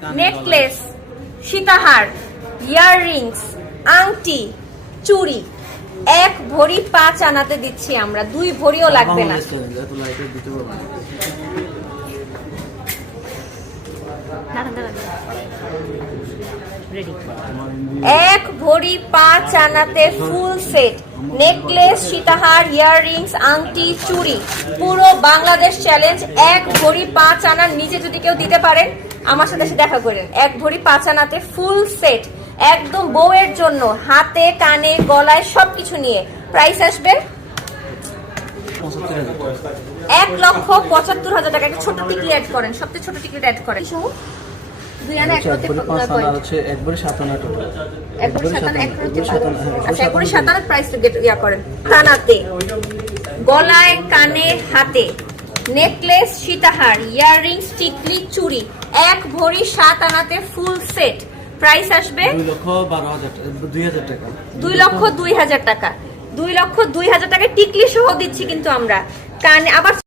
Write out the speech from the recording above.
necklace सीताहार earrings আংটি চুড়ি এক ভরি 5 আনাতে দিচ্ছি আমরা 2 ভরিও লাগবে না এক ভরি 5 আনাতে ফুল সেট নেকলেস সীতাহার ইয়াররিংস আংটি চুড়ি পুরো বাংলাদেশ চ্যালেঞ্জ এক ভরি 5 আনার নিচে যদি কেউ দিতে পারেন আমার সাথে দেখা করেন এক ভরি 5 আনাতে ফুল সেট একদম বউয়ের জন্য হাতে কানে গলায় সবকিছু নিয়ে প্রাইস আসবে 1,75,000 টাকা একটা ছোট টিকলি অ্যাড করেন সবচেয়ে ছোট টিকলি অ্যাড করেন দুই আনা এক করতে 5 আনা হচ্ছে এক ভরি 7 আনা টোটাল এক ভরি 7 আনা আচ্ছা এক ভরি 7 আনার প্রাইস ইয়া করেন কানাতে গলায় কানে হাতে নেকলেস সীতাহার ইয়াররিংস টিকলি চুড়ি এক ভরি 7 আনাতে ফুল সেট প্রাইস আসবে 2,12,000 টাকা 2,02,000 টাকা 2,02,000 টাকা টিকলি সহ দিচ্ছি কিন্তু আমরা কানে আবার